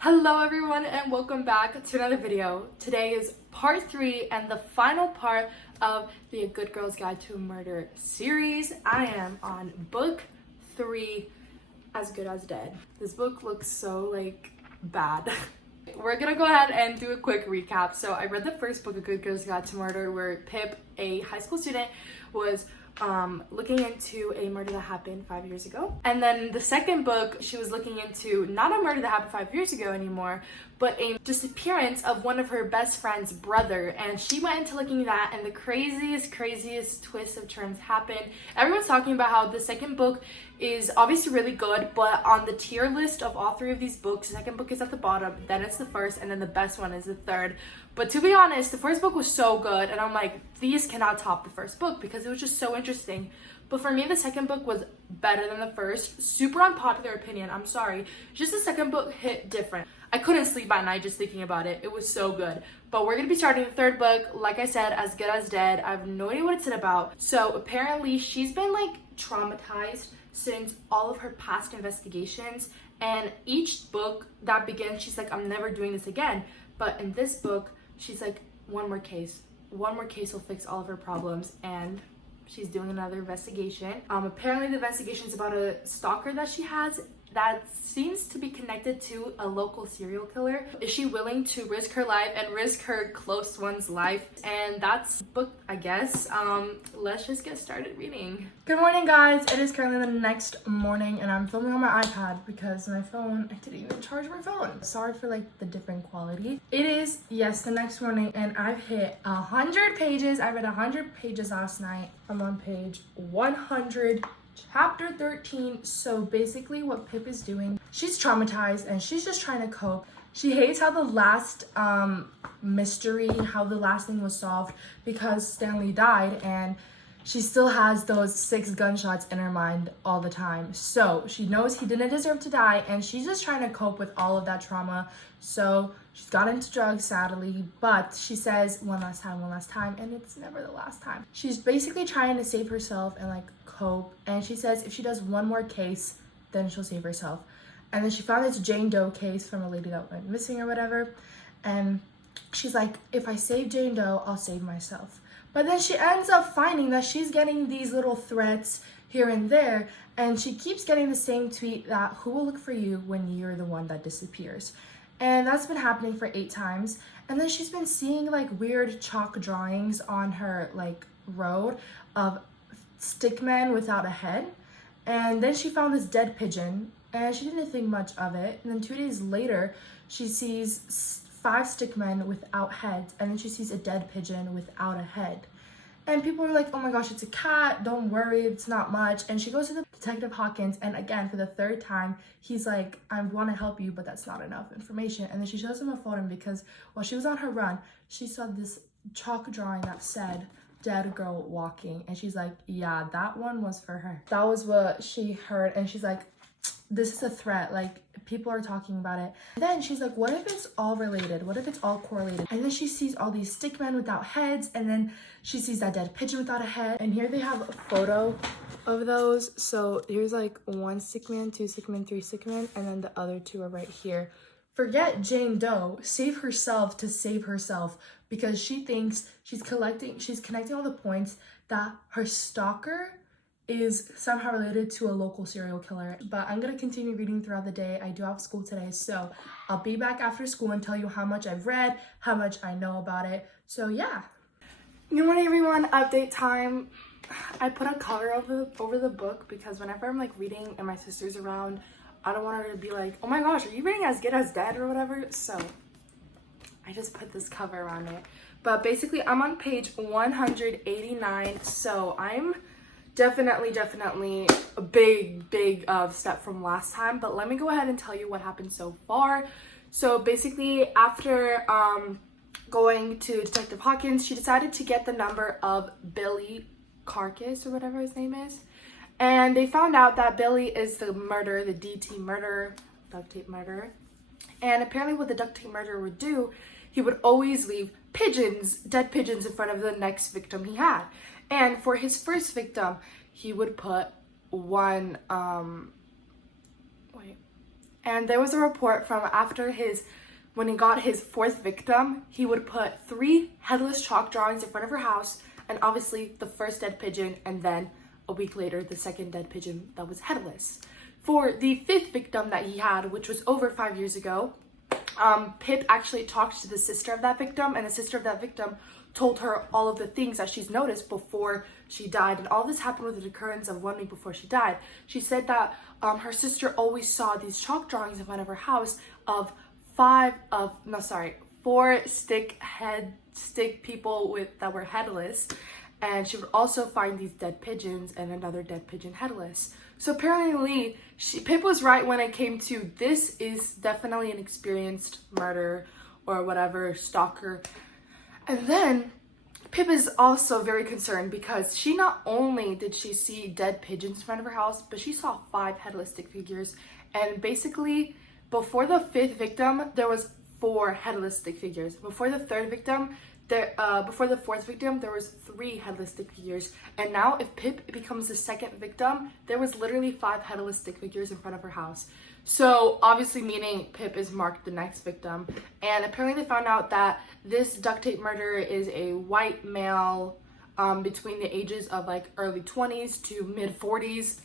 Hello everyone and welcome back to another video. Today is part 3 and the final part of the A Good Girl's Guide to Murder series. I am on book 3, As Good as Dead. This book looks so bad. We're gonna go ahead and do a quick recap. So I read the first book, A Good Girl's Guide to Murder, where Pip, a high school student, was looking into a murder that happened 5 years ago. And then the second book, she was looking into not a murder that happened 5 years ago anymore, but a disappearance of one of her best friend's brother. And she went into looking at that, and the craziest twists of turns happened. Everyone's talking about how the second book is obviously really good, but on the tier list of all 3 of these books, the second book is at the bottom, then it's the first, and then the best one is the third. But to be honest, the first book was so good, and I'm like, these cannot top the first book because it was just so interesting. But for me, the second book was better than the first. Super unpopular opinion, I'm sorry. Just the second book hit different. I couldn't sleep at night just thinking about it. It was so good. But we're gonna be starting the third book. Like I said, As Good as Dead. I have no idea what it's about. So apparently she's been traumatized since all of her past investigations. And each book that begins, she's like, I'm never doing this again. But in this book, she's like, one more case will fix all of her problems. And she's doing another investigation. Apparently the investigation is about a stalker that she has that seems to be connected to a local serial killer. Is she willing to risk her life and risk her close one's life? And that's the book, I guess. Let's just get started reading. Good morning, guys. It is currently the next morning and I'm filming on my iPad because my phone, I didn't even charge my phone. Sorry for the different quality. It is, yes, the next morning, and I've hit 100 pages. I read 100 pages last night. I'm on page 100. Chapter 13. So basically what Pip is doing, she's traumatized and she's just trying to cope. She hates how the last mystery, how the last thing was solved because Stanley died, and she still has those 6 gunshots in her mind all the time. So she knows he didn't deserve to die, and she's just trying to cope with all of that trauma. So she's got into drugs, sadly, but she says one last time, and it's never the last time. She's basically trying to save herself and cope, and she says if she does one more case, then she'll save herself. And then she found this Jane Doe case from a lady that went missing or whatever, and she's like, if I save Jane Doe, I'll save myself. But then she ends up finding that she's getting these little threats here and there, and she keeps getting the same tweet that who will look for you when you're the one that disappears. And that's been happening for 8 times. And then she's been seeing weird chalk drawings on her road of stickmen without a head. And then she found this dead pigeon and she didn't think much of it. And then 2 days later, she sees 5 stickmen without heads, and then she sees a dead pigeon without a head. And people are like, oh my gosh, it's a cat, don't worry, it's not much. And she goes to the Detective Hawkins, and again, for the 3rd time, he's like, I want to help you, but that's not enough information. And then she shows him a photo because while she was on her run, she saw this chalk drawing that said, dead girl walking. And she's like, yeah, that one was for her. That was what she heard, and she's like, this is a threat, people are talking about it. And then she's like, what if it's all related? What if it's all correlated? And then she sees all these stickmen without heads, and then she sees that dead pigeon without a head. And here they have a photo of those. So here's 1 stickman, 2 stickmen, 3 stickmen, and then the other 2 are right here. Forget Jane Doe, save herself to save herself, because she thinks she's connecting all the points that her stalker is somehow related to a local serial killer. But I'm gonna continue reading throughout the day. I do have school today, so I'll be back after school and tell you how much I've read, how much I know about it. So yeah. Good morning, everyone. Update time. I put a cover over the book because whenever I'm reading and my sister's around, I don't want her to be like, oh my gosh, are you reading As Good as Dead or whatever? So I just put this cover around it. But basically I'm on page 189, so I'm definitely a big step from last time. But let me go ahead and tell you what happened so far. So basically, after going to Detective Hawkins, she decided to get the number of Billy Carcass or whatever his name is, and they found out that Billy is the DT murderer, duct tape murderer. And apparently what the duct tape murderer would do, he would always leave dead pigeons in front of the next victim he had. And for his first victim, he would put one And there was a report from when he got his fourth victim, he would put 3 headless chalk drawings in front of her house, and obviously the first dead pigeon, and then a week later, the second dead pigeon that was headless. For the 5th victim that he had, which was over 5 years ago, Pip actually talked to the sister of that victim, and the sister of that victim told her all of the things that she's noticed before she died. And all this happened with the occurrence of 1 week before she died. She said that her sister always saw these chalk drawings in front of her house of 4 stick people that were headless. And she would also find these dead pigeons and another dead pigeon headless. So apparently, Pip was right when it came to this is definitely an experienced murderer or whatever, stalker. And then Pip is also very concerned because she not only did she see dead pigeons in front of her house, but she saw 5 headless stick figures. And basically, before the 5th victim, there was 4 headless stick figures. Before the 4th victim, there was 3 headless stick figures. And now if Pip becomes the 2nd victim, there was literally 5 headless stick figures in front of her house. So obviously meaning Pip is marked the next victim. And apparently they found out that this duct tape murderer is a white male between the ages of like early 20s to mid 40s.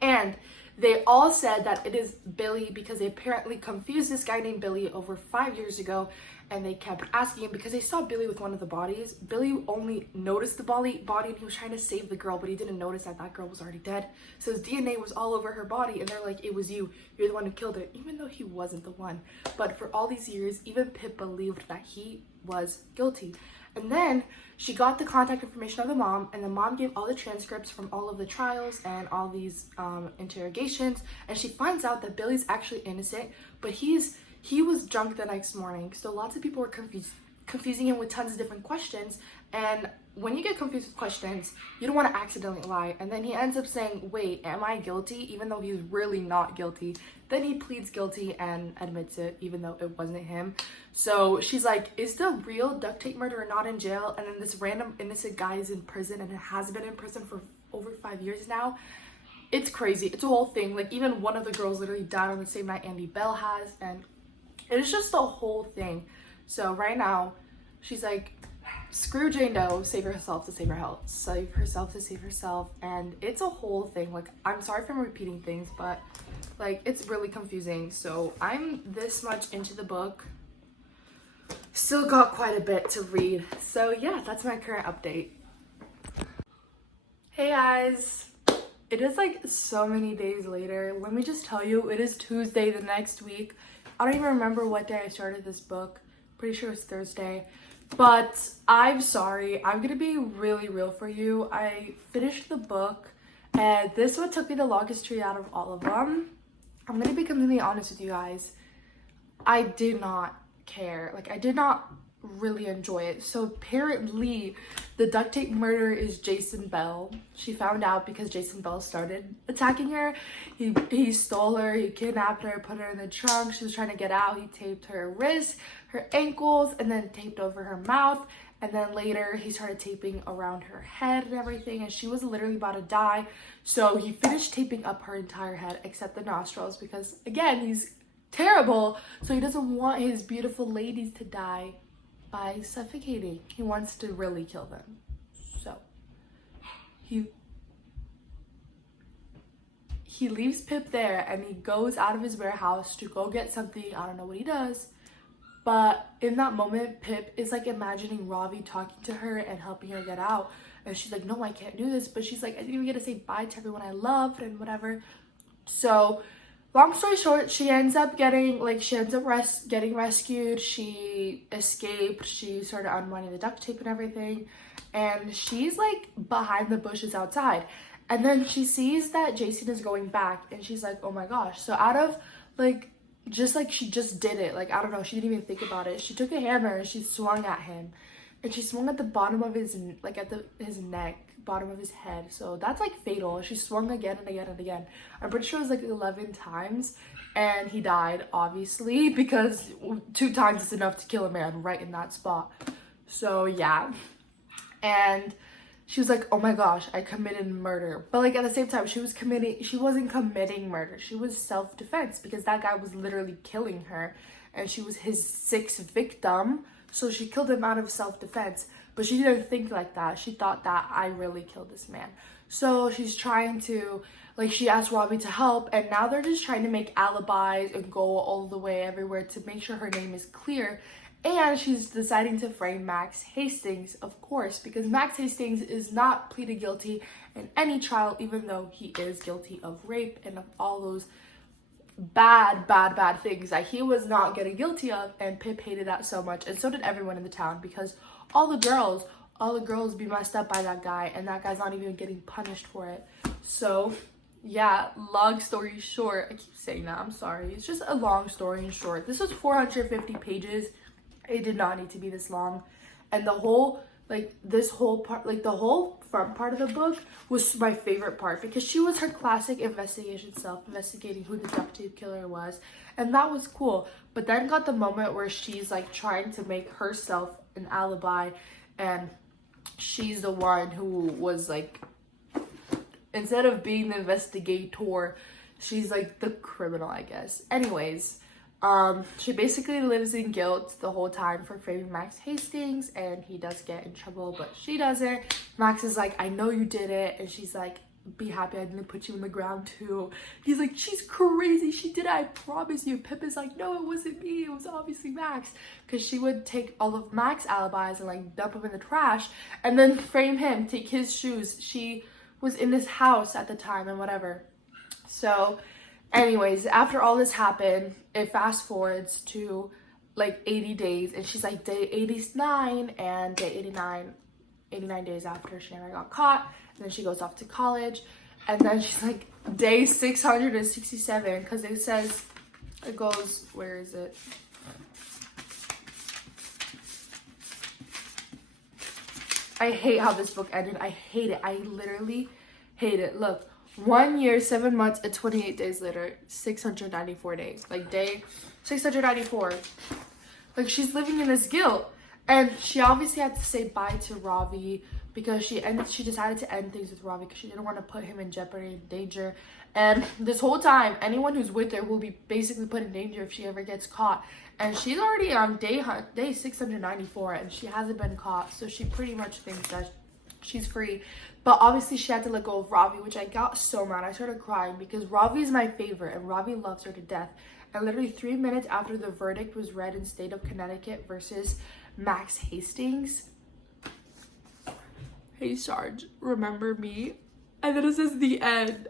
And they all said that it is Billy because they apparently confused this guy named Billy over 5 years ago, and they kept asking him because they saw Billy with one of the bodies. Billy only noticed the body and he was trying to save the girl, but he didn't notice that girl was already dead. So his DNA was all over her body, and they're like, it was you're the one who killed her, even though he wasn't the one. But for all these years, even Pip believed that he was guilty. And then she got the contact information of the mom, and the mom gave all the transcripts from all of the trials and all these interrogations, and she finds out that Billy's actually innocent, but he was drunk the next morning. So lots of people were confusing him with tons of different questions, and when you get confused with questions, you don't want to accidentally lie. And then he ends up saying, wait, am I guilty? Even though he's really not guilty. Then he pleads guilty and admits it, even though it wasn't him. So she's like, is the real duct tape murderer not in jail? And then this random innocent guy is in prison and has been in prison for over 5 years now. It's crazy. It's a whole thing. Like, even one of the girls literally died on the same night Andy Bell has, and it's just a whole thing. So right now, she's like, screw Jane Doe, save herself to save her health, save herself to save herself. And it's a whole thing. Like, I'm sorry if I'm repeating things, but like, it's really confusing. So I'm this much into the book, still got quite a bit to read. So yeah, that's my current update. Hey guys, it is like so many days later. Let me just tell you, it is Tuesday the next week. I don't even remember what day I started this book. Pretty sure it's Thursday. But I'm sorry. I'm gonna be really real for you. I finished the book, and this one took me the longest to read out of all of them. I'm gonna be completely honest with you guys. I did not care. Like, I did not really enjoy it. So apparently the duct tape murderer is Jason Bell. She found out because Jason Bell started attacking her. He stole her, he kidnapped her, put her in the trunk. She was trying to get out. He taped her wrists, her ankles, and then taped over her mouth. And then later he started taping around her head and everything, and she was literally about to die. So he finished taping up her entire head except the nostrils because, again, he's terrible. So he doesn't want his beautiful ladies to die by suffocating. He wants to really kill them. So he leaves Pip there, and he goes out of his warehouse to go get something. I don't know what he does, but in that moment Pip is like imagining Ravi talking to her and helping her get out, and she's like, no, I can't do this. But she's like, I didn't even get to say bye to everyone I loved and whatever. So long story short, she ends up getting rescued. She escaped. She started unwinding the duct tape and everything, and she's like behind the bushes outside. And then she sees that Jason is going back, and she's like, oh my gosh. So out of like, just like, she just did it. Like, I don't know, she didn't even think about it. She took a hammer and she swung at him, and she swung at the bottom of his, like at his neck, bottom of his head. So that's like fatal. She swung again and again and again. I'm pretty sure it was like 11 times, and he died, obviously, because 2 times is enough to kill a man right in that spot. So yeah. And she was like, oh my gosh, I committed murder. But like at the same time, she wasn't committing murder. She was self-defense because that guy was literally killing her and she was his sixth victim. So she killed him out of self-defense. But she didn't think like that. She thought that I really killed this man. So she's trying to, like, she asked Robbie to help, and now they're just trying to make alibis and go all the way everywhere to make sure her name is clear. And she's deciding to frame Max Hastings, of course, because Max Hastings is not pleaded guilty in any trial, even though he is guilty of rape and of all those bad things that he was not getting guilty of. And Pip hated that so much, and so did everyone in the town, because all the girls be messed up by that guy, and that guy's not even getting punished for it. So yeah, long story short, I keep saying that, I'm sorry, it's just a long story in short. This was 450 pages. It did not need to be this long. And the whole, like, this whole part, like the whole front part of the book was my favorite part, because she was her classic investigation self, investigating who the duct tape killer was, and that was cool. But then got the moment where she's like trying to make herself an alibi, and she's the one who was like, instead of being the investigator, she's like the criminal, I guess. Anyways, she basically lives in guilt the whole time for framing Max Hastings, and he does get in trouble, but she doesn't. Max is like, I know you did it, and she's like, be happy I didn't put you in the ground too. He's like, she's crazy, she did it, I promise you. Pip is like, no, it wasn't me, it was obviously Max, because she would take all of Max's alibis and like dump them in the trash and then frame him, take his shoes. She was in this house at the time and whatever. So anyways, after all this happened, it fast forwards to like 80 days, and she's like day 89, and day 89 days after she never got caught. And then she goes off to college, and then she's like day 667, because it says, it goes, where is it? I hate how this book ended. I hate it. I literally hate it. Look, 1 year, 7 months, and 28 days later, 694 days. Like day 694. Like, she's living in this guilt. And she obviously had to say bye to Ravi, because she decided to end things with Ravi because she didn't want to put him in jeopardy and danger. And this whole time, anyone who's with her will be basically put in danger if she ever gets caught. And she's already on day 694, and she hasn't been caught, so she pretty much thinks that she's free. But obviously she had to let go of Ravi, which I got so mad. I started crying because Ravi is my favorite, and Ravi loves her to death. And literally 3 minutes after the verdict was read in state of Connecticut versus Max Hastings, hey Sarge, remember me? And then it says the end.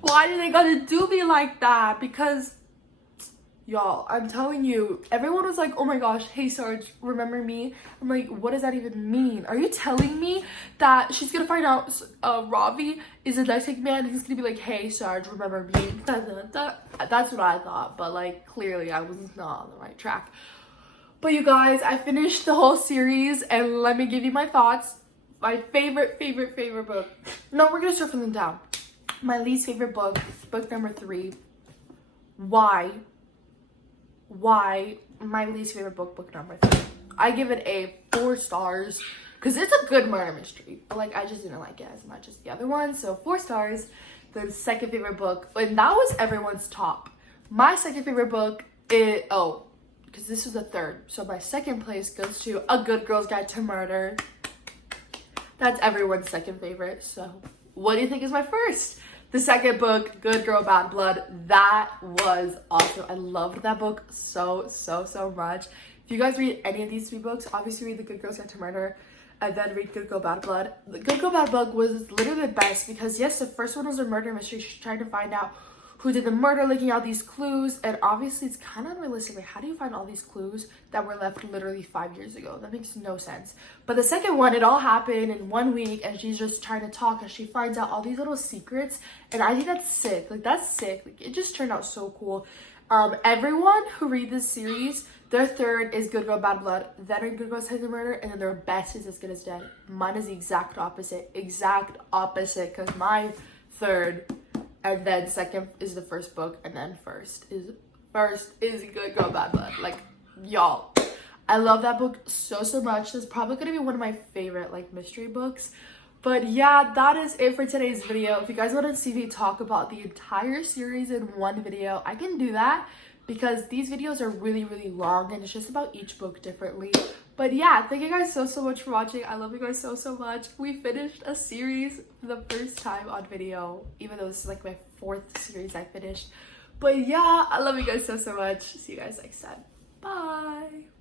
Why did they gotta do me like that? Because, y'all, I'm telling you, everyone was like, oh my gosh, hey Sarge, remember me? I'm like, what does that even mean? Are you telling me that she's gonna find out Ravi is a dissect man, and he's gonna be like, hey Sarge, remember me? That's what I thought, but like, clearly I was not on the right track. But you guys, I finished the whole series, and let me give you my thoughts. My favorite book. No, we're gonna start from them down. My least favorite book, book number 3. Why my least favorite book, book number 3? I give it a 4 stars because it's a good murder mystery, but like I just didn't like it as much as the other one. So 4 stars. The second favorite book, and that was everyone's top. My second favorite book is, because this was the third, so my second place goes to A Good Girl's Guide to Murder. That's everyone's second favorite. So what do you think is my first? The second book, Good Girl, Bad Blood. That was awesome. I loved that book so much. If you guys read any of these 3 books, obviously read The Good Girl's Guide to Murder, and then read Good Girl, Bad Blood. The Good Girl, Bad Blood was literally the best, because yes, the first one was a murder mystery. She's trying to find out who did the murder, looking out these clues, and obviously it's kind of unrealistic. Like, how do you find all these clues that were left literally 5 years ago? That makes no sense. But the second one, it all happened in 1 week, and she's just trying to talk, and she finds out all these little secrets, and I think that's sick. Like, that's sick. Like, it just turned out so cool. Everyone who read this series, their third is Good Girl, Bad Blood, then Good Girl's Guide to Murder, and then their best is As Good as Dead. Mine is the exact opposite, because my third and then second is the first book, and then first is Good Girl, Bad Blood. Like, y'all, I love that book so much. It's probably gonna be one of my favorite like mystery books. But yeah, that is it for today's video. If you guys want to see me talk about the entire series in one video, I can do that because these videos are really long and it's just about each book differently. But yeah, thank you guys so much for watching. I love you guys so much. We finished a series for the first time on video, even though this is like my 4th series I finished. But yeah, I love you guys so much. See you guys next time. Bye.